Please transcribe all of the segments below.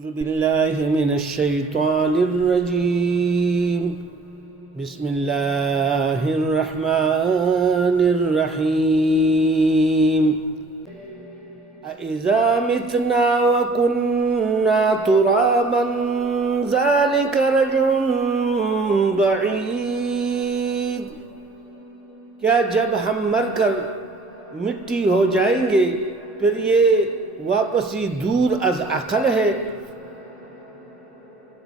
أعوذ بالله من الشيطان الرجيم. بسم الله الرحمن الرحيم. أإذا متنا وكنا ترابا ذلك رجع بعيد. کیا جب ہم مر کر مٹی ہو جائیں گے پھر یہ واپسی دور از عقل ہے؟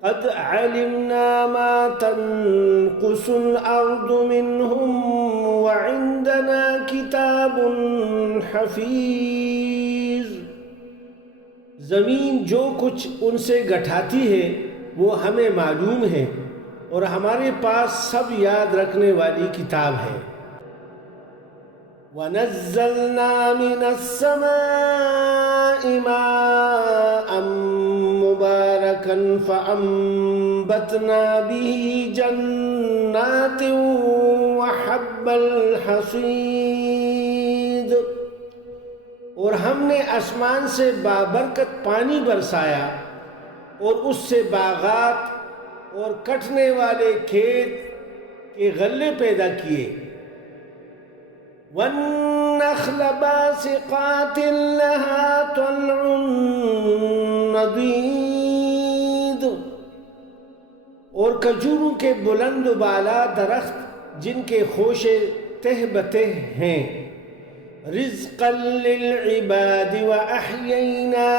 قد علمنا ما تنقص الأرض منهم وعندنا كتاب حفيظ. زمین جو کچھ ان سے گٹھاتی ہے وہ ہمیں معلوم ہے اور ہمارے پاس سب یاد رکھنے والی کتاب ہے. وَنَزَّلْنَا مِنَ السَّمَاءِ مَاءً مُبَارَكًا فَأَنبَتْنَا بِهِ جَنَّاتٍ وَحَبَّ الْحَصِيدِ. اور ہم نے آسمان سے بابرکت پانی برسایا اور اس سے باغات اور کٹنے والے کھیت کے غلے پیدا کیے. وَالنَّخْلَ بَاسِقَاتٍ لَهَا طَلْعٌ نَضِيدٌ. اور کھجوروں کے بلند و بالا درخت جن کے خوشے تہ بتہ ہیں. رِزْقًا لِلْعِبَادِ وَأَحْيَيْنَا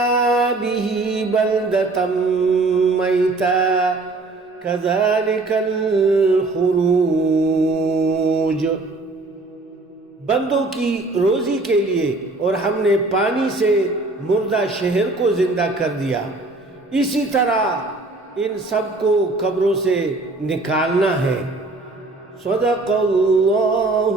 بِهِ بَلْدَةً مَيْتًا كَذَلِكَ الْخُرُوجُ. بندوں کی روزی کے لیے اور ہم نے پانی سے مردہ شہر کو زندہ کر دیا، اسی طرح ان سب کو قبروں سے نکالنا ہے. صدق اللہ